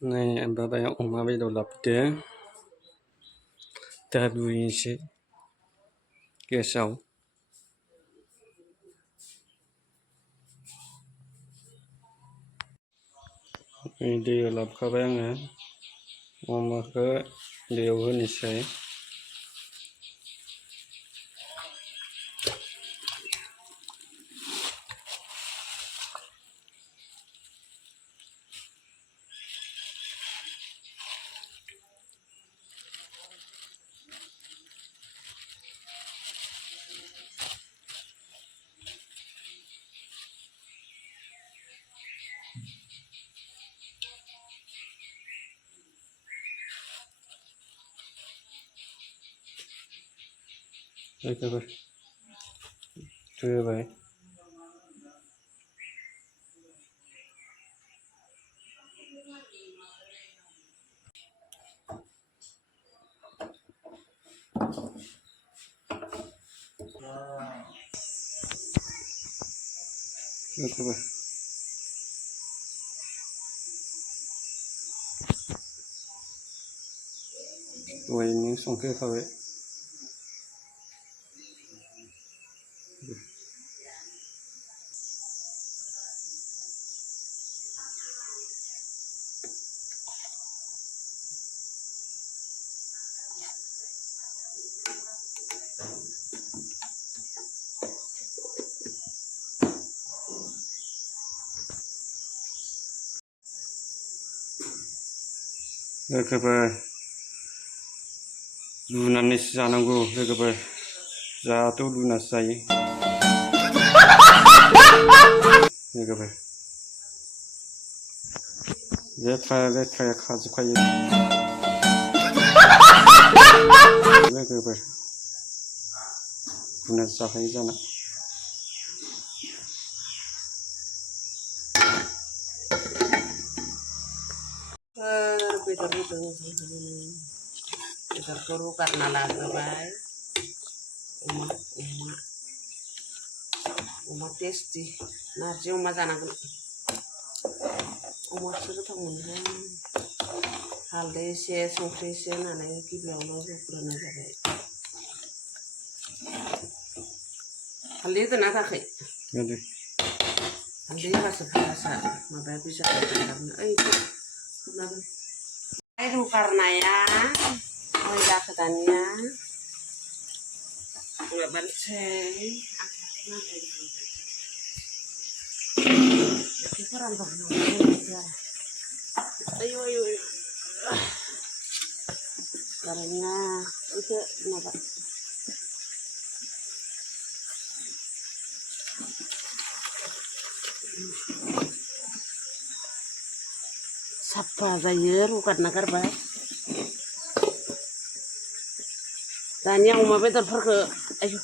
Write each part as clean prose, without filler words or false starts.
Này em babaया अमा बेदर लाबोदो दा दुगैनोसै गेसाव दैयाव लाबोखाबाय आङो अमाखौ दैयाव होनोसै होबाय होबाय होबाय दहायनो संख्रि होखाबाय लोगोफोर लुनानैसो जानांगौ लोगोफोर जाहाथ' लुनासो जायो लोगोफोर लेथ्राया खाजोबखायो लोगोफोर लुनासो जाखायो जाना बेदरखौ रुगारना लाग्रोबाय अमा टेस्टि नारजि अमा जानांगोन अमासो गोथाव मोनहाय हालदै एसे संख्रि एसे होनानै गिबियावनो रुग्रोनाय जाबाय हालदै होदोंना होआखै हालदै होबासो फारासा माबाया बिजाब खालामनो रुगारनाया मैदाखौ दानिया माबानोसै एसे फोरानदबनांगौ आयु आयु karena itu kenapa sapa zayer bukan nakar bah दानिया अमा बेदरफोरखौ आयु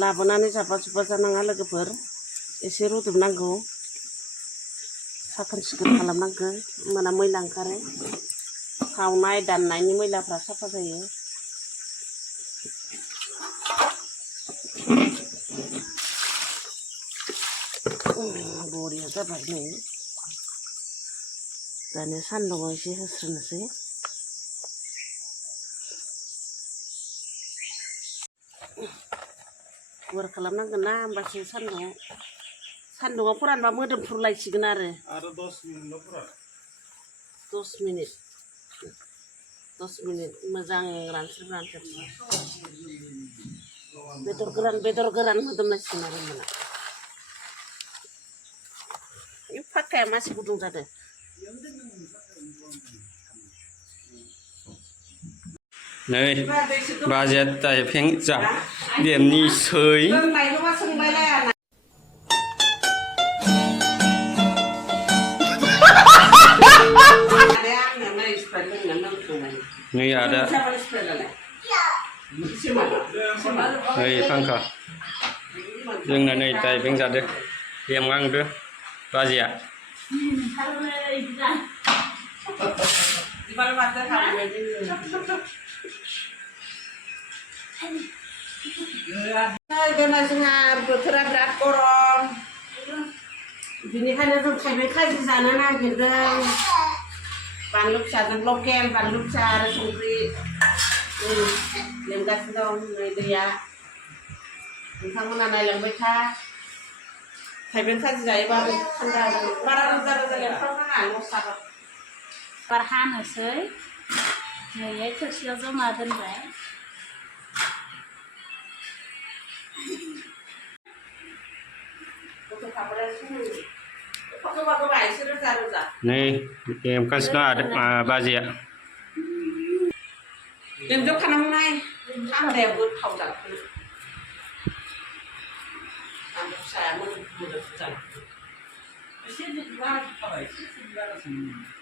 लाबोनानै साफा सुफा जानाङा लोगोफोर एसे रुदबनांगौ साखोन सिखोन खालामनांगौ होमबाना मैला ओंखारो सावनाय दाननायनि मैलाफ्रा साफा जायो बरिया जाबाय नै दानिया सान्दुङाव एसे होस्रोनोसै गुवार खालामनांगोन ना होमबासो सान्दुङाव फोरानबा मोदोमफ्रुलायसिगोन आरो 10 मिनिटल' फोरान 10 मिनिट मोजां रानस्रोब बेदर गोरान मोदोमलायसिगोन आरो होमबाना बे फाक्काया मासे गुदुं जादों नै बाजैया टाइपिं जा देमनि सै नै आदा नै फांखा जोंना नै टाइपिं जादो देमगांदो बाजैया जोंहा बोथोरा बिराद गरम बिनिखायनो जों थाइबें खाजि जानो नागिरदों बानलु फिसाजों लकेल बानलु फिसा आरो संख्रि लोंगासिनो दं नै दैया नोंथांमोना नायलांबाय था थाइबें खाजि जायोबा थान्दा बारा रोजा रोजा लेमफ्राव नाङा लस जागोन बार हानोसै नै थोरसियाव जमा दोनबाय Nih, em kan ada bazi ya. Đừng cho khăn hôm nay, ăn đẹp vượt khẩu đặc. Ăn được xả luôn, vừa được chẳng.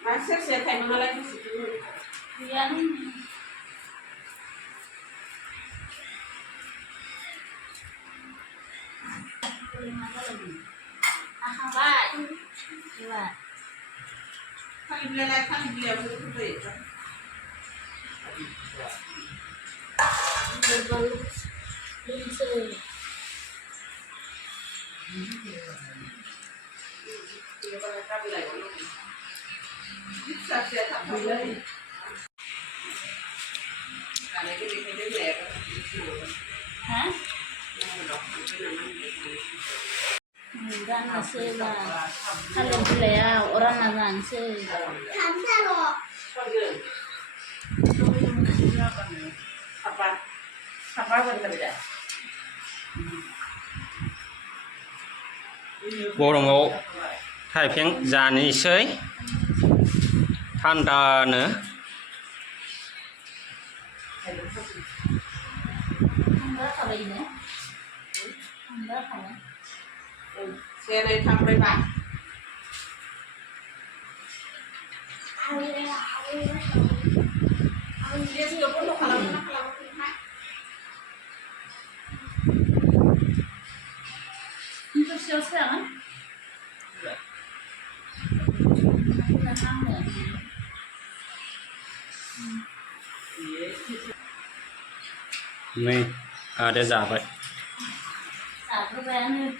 Mà xếp xe thành nó lại cái sự Không lại nhưng mà Khăn lên lại khăn liều cũng để cho. đừng có linh sư Sắp xe thẳng đi đây. Cái này cái đấy đẹp. hả dan hasil lah kalian beliau orang nazan sih Apa? Apa benar beda? Bộ đồng hồ thay phiên già ní sới than đà nữa không có khẩu gì nữa không có khẩu Xe này thăm với bạn. Dia sudah pun kalau untuk siapa kan kita sama Nih, ada giả vậy. satu ben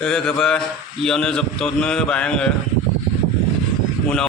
Cái bơ, yêu nó dập tốt nữa bạn ơi.